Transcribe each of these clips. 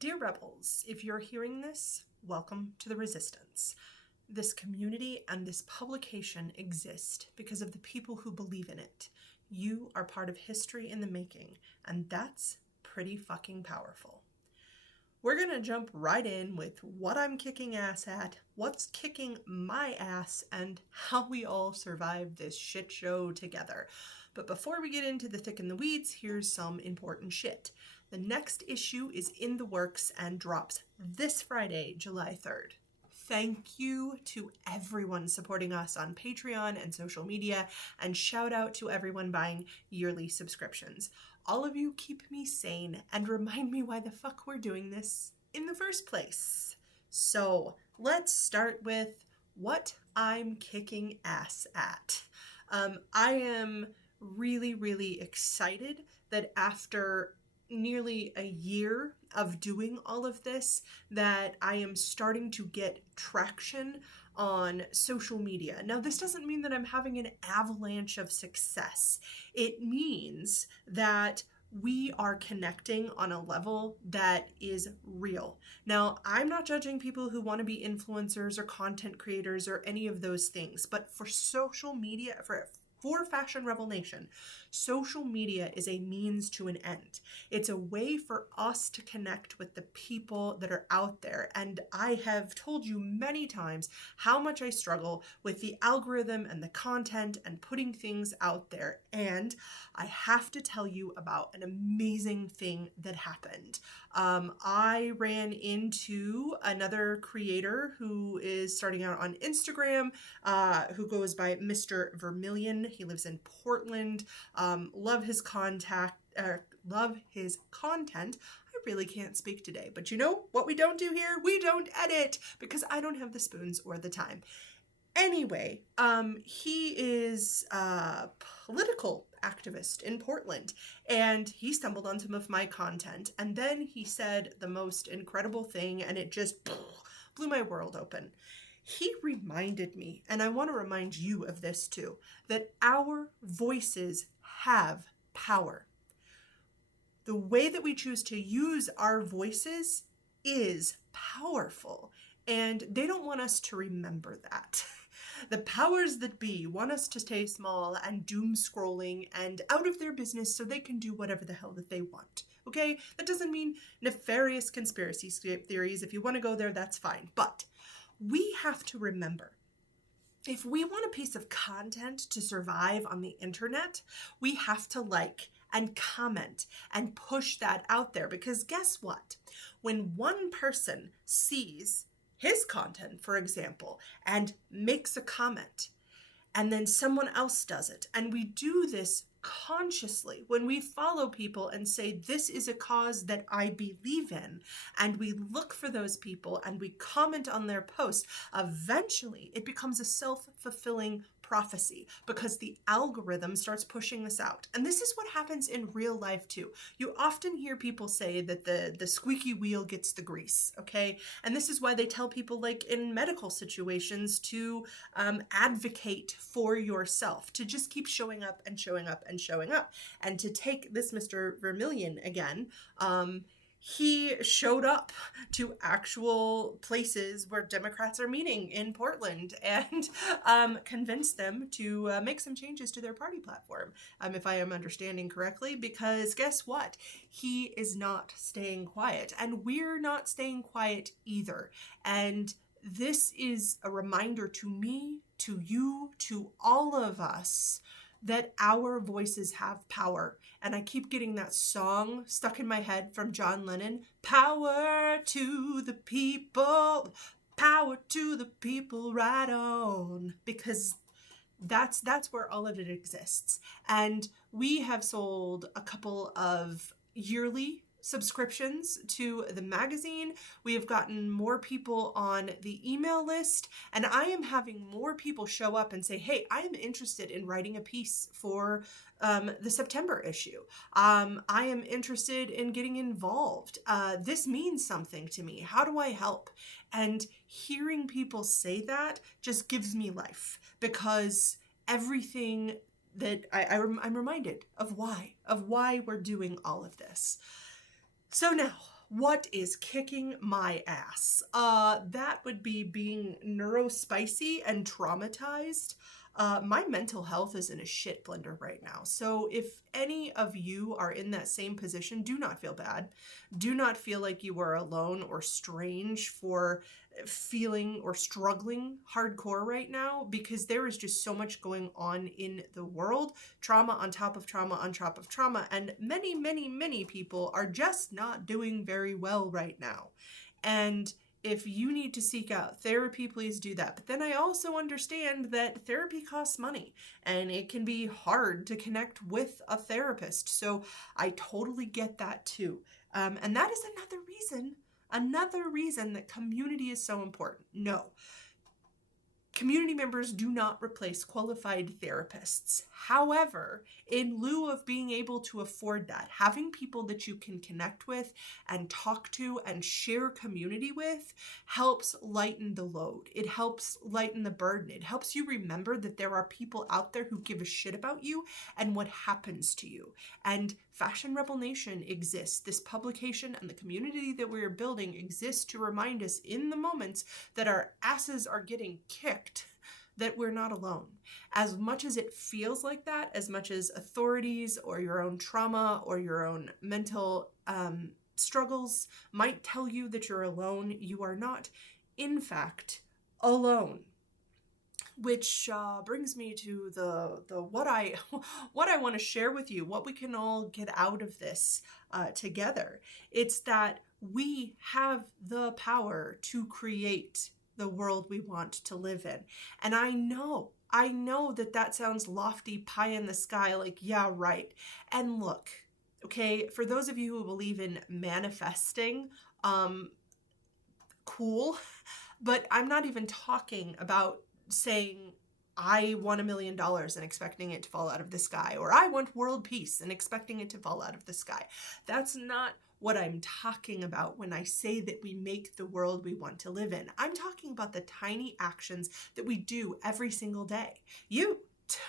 Dear Rebels, if you're hearing this, welcome to the Resistance. This community and this publication exist because of the people who believe in it. You are part of history in the making, and that's pretty fucking powerful. We're going to jump right in with what I'm kicking ass at, what's kicking my ass, and how we all survive this shit show together. But before we get into the thick and the weeds, here's some important shit. The next issue is in the works and drops this Friday, July 3rd. Thank you to everyone supporting us on Patreon and social media, and shout out to everyone buying yearly subscriptions. All of you keep me sane and remind me why the fuck we're doing this in the first place. So let's start with what I'm kicking ass at. I am really excited that after nearly a year of doing all of this, that I am starting to get traction on social media. Now, this doesn't mean that I'm having an avalanche of success. It means that we are connecting on a level that is real. Now, I'm not judging people who want to be influencers or content creators or any of those things, but for social media, for Fashion Rebel Nation, social media is a means to an end. It's a way for us to connect with the people that are out there. And I have told you many times how much I struggle with the algorithm and the content and putting things out there. And I have to tell you about an amazing thing that happened. I ran into another creator who is starting out on Instagram, who goes by Mr. Vermilion. He lives in Portland. Love his content. I really can't speak today, but you know what we don't do here? We don't edit because I don't have the spoons or the time. Anyway, he is a political activist in Portland, and he stumbled on some of my content, and then he said the most incredible thing, and it just blew my world open. He reminded me, and I want to remind you of this too, that our voices have power. The way that we choose to use our voices is powerful, and they don't want us to remember that. The powers that be want us to stay small and doom scrolling and out of their business so they can do whatever the hell that they want. Okay? That doesn't mean nefarious conspiracy theories. If you want to go there, that's fine. But we have to remember, if we want a piece of content to survive on the internet, we have to like and comment and push that out there, because guess what? When one person sees his content, for example, and makes a comment, and then someone else does it, and we do this consciously when we follow people and say, this is a cause that I believe in, and we look for those people and we comment on their post, eventually it becomes a self-fulfilling prophecy because the algorithm starts pushing this out. And this is what happens in real life too. You often hear people say that the squeaky wheel gets the grease, okay? And this is why they tell people, like in medical situations, to advocate for yourself, to just keep showing up and showing up and showing up. And to take this Mr. Vermilion again, he showed up to actual places where Democrats are meeting in Portland and convinced them to make some changes to their party platform, if I am understanding correctly, because guess what? He is not staying quiet, and we're not staying quiet either. And this is a reminder to me, to you, to all of us, that our voices have power. And I keep getting that song stuck in my head from John Lennon, power to the people, power to the people, right on, because that's where all of it exists. And we have sold a couple of yearly subscriptions to the magazine. We have gotten more people on the email list, and I am having more people show up and say, hey, I am interested in writing a piece for the September issue. I am interested in getting involved. This means something to me. How do I help? And hearing people say that just gives me life, because everything that I'm reminded of why we're doing all of this. So now, What is kicking my ass? That would be being neurospicy and traumatized. My mental health is in a shit blender right now. So if any of you are in that same position, do not feel bad. Do not feel like you are alone or strange for feeling or struggling hardcore right now, because there is just so much going on in the world. Trauma on top of trauma on top of trauma. And many, many, many people are just not doing very well right now. And if you need to seek out therapy, please do that. But then I also understand that therapy costs money and it can be hard to connect with a therapist. So I totally get that too. And that is another reason that community is so important. No, community members do not replace qualified therapists. However, in lieu of being able to afford that, having people that you can connect with and talk to and share community with helps lighten the load. It helps lighten the burden. It helps you remember that there are people out there who give a shit about you and what happens to you. And Fashion Rebel Nation exists. This publication and the community that we are building exists to remind us in the moments that our asses are getting kicked, that we're not alone. As much as it feels like that, as much as authorities or your own trauma or your own mental struggles might tell you that you're alone, you are not, in fact, alone. Which brings me to the what I want to share with you, what we can all get out of this together. It's that we have the power to create the world we want to live in. And I know that sounds lofty, pie in the sky, like, yeah, right. And look, okay, for those of you who believe in manifesting, cool, but I'm not even talking about saying I want $1 million and expecting it to fall out of the sky, or I want world peace and expecting it to fall out of the sky. That's not what I'm talking about when I say that we make the world we want to live in. I'm talking about the tiny actions that we do every single day. You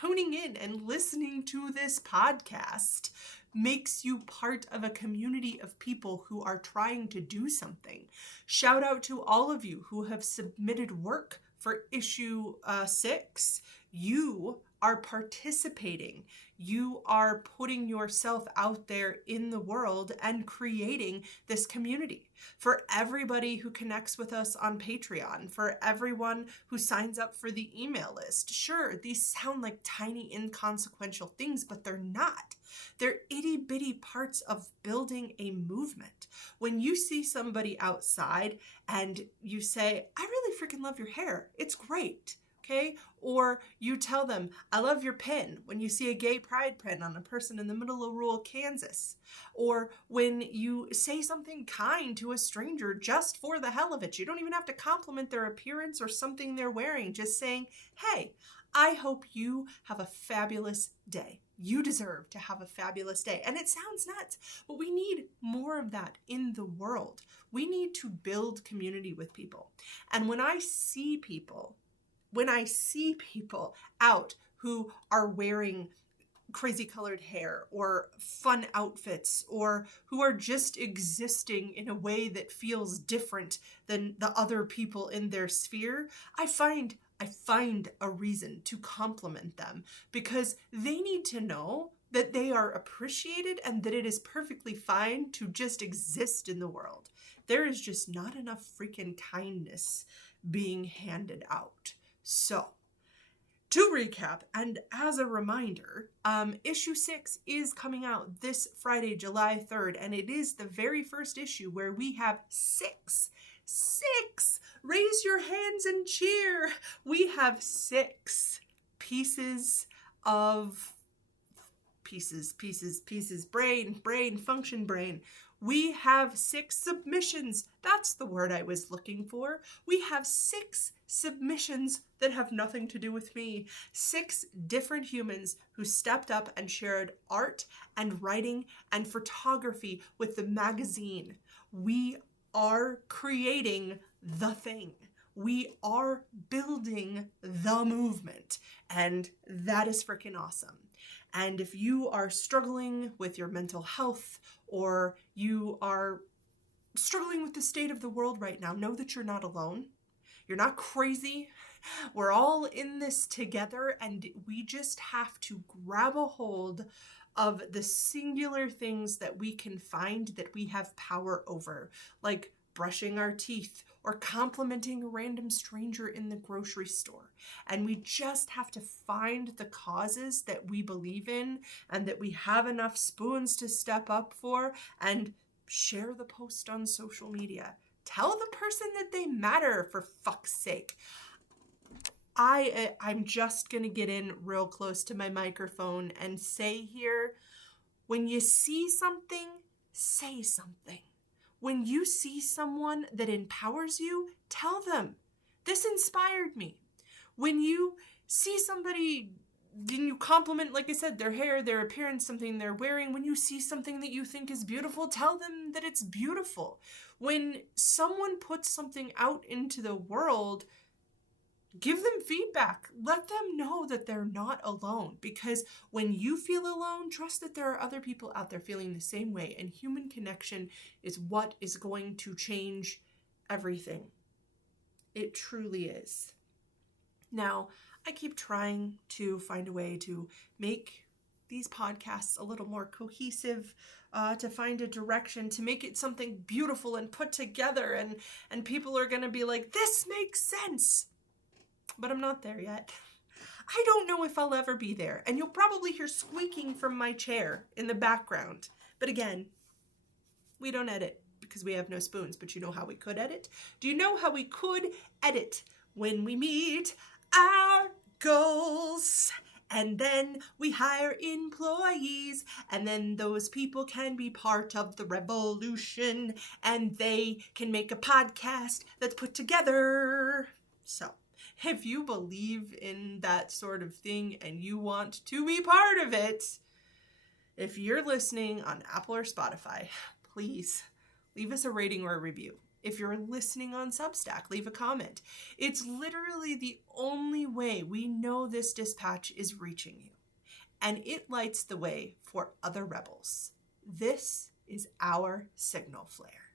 tuning in and listening to this podcast makes you part of a community of people who are trying to do something. Shout out to all of you who have submitted work for issue 6. You are participating. You are putting yourself out there in the world and creating this community. For everybody who connects with us on Patreon, for everyone who signs up for the email list. Sure, these sound like tiny inconsequential things, but they're not. They're itty bitty parts of building a movement. When you see somebody outside and you say, I really freaking love your hair, it's great. Okay? Or you tell them, I love your pin, when you see a gay pride pin on a person in the middle of rural Kansas. Or when you say something kind to a stranger just for the hell of it. You don't even have to compliment their appearance or something they're wearing. Just saying, hey, I hope you have a fabulous day. You deserve to have a fabulous day. And it sounds nuts, but we need more of that in the world. We need to build community with people. And when I see people out who are wearing crazy colored hair or fun outfits, or who are just existing in a way that feels different than the other people in their sphere, I find a reason to compliment them, because they need to know that they are appreciated and that it is perfectly fine to just exist in the world. There is just not enough freaking kindness being handed out. So, to recap, and as a reminder, issue 6 is coming out this Friday, July 3rd, and it is the very first issue where we have 6. Raise your hands and cheer. We have 6 pieces, brain, function brain. We have 6 submissions. That's the word I was looking for. We have 6 submissions that have nothing to do with me. 6 different humans who stepped up and shared art and writing and photography with the magazine. We are creating the thing. We are building the movement. And that is freaking awesome. And if you are struggling with your mental health, or you are struggling with the state of the world right now, know that you're not alone. You're not crazy. We're all in this together, and we just have to grab a hold of the singular things that we can find that we have power over, like brushing our teeth or complimenting a random stranger in the grocery store. And we just have to find the causes that we believe in and that we have enough spoons to step up for, and share the post on social media. Tell the person that they matter, for fuck's sake. I'm just going to get in real close to my microphone and say here, when you see something, say something. When you see someone that empowers you, tell them, this inspired me. When you see somebody, then you compliment, like I said, their hair, their appearance, something they're wearing. When you see something that you think is beautiful, tell them that it's beautiful. When someone puts something out into the world, give them feedback. Let them know that they're not alone, because when you feel alone, trust that there are other people out there feeling the same way, and human connection is what is going to change everything. It truly is. Now, I keep trying to find a way to make these podcasts a little more cohesive, to find a direction, to make it something beautiful and put together, and people are going to be like, this makes sense. But I'm not there yet. I don't know if I'll ever be there. And you'll probably hear squeaking from my chair in the background. But again, we don't edit because we have no spoons. But you know how we could edit? Do you know how we could edit? When we meet our goals, and then we hire employees, and then those people can be part of the revolution, and they can make a podcast that's put together. So, if you believe in that sort of thing and you want to be part of it, if you're listening on Apple or Spotify, please leave us a rating or a review. If you're listening on Substack, leave a comment. It's literally the only way we know this dispatch is reaching you. And it lights the way for other rebels. This is our signal flare.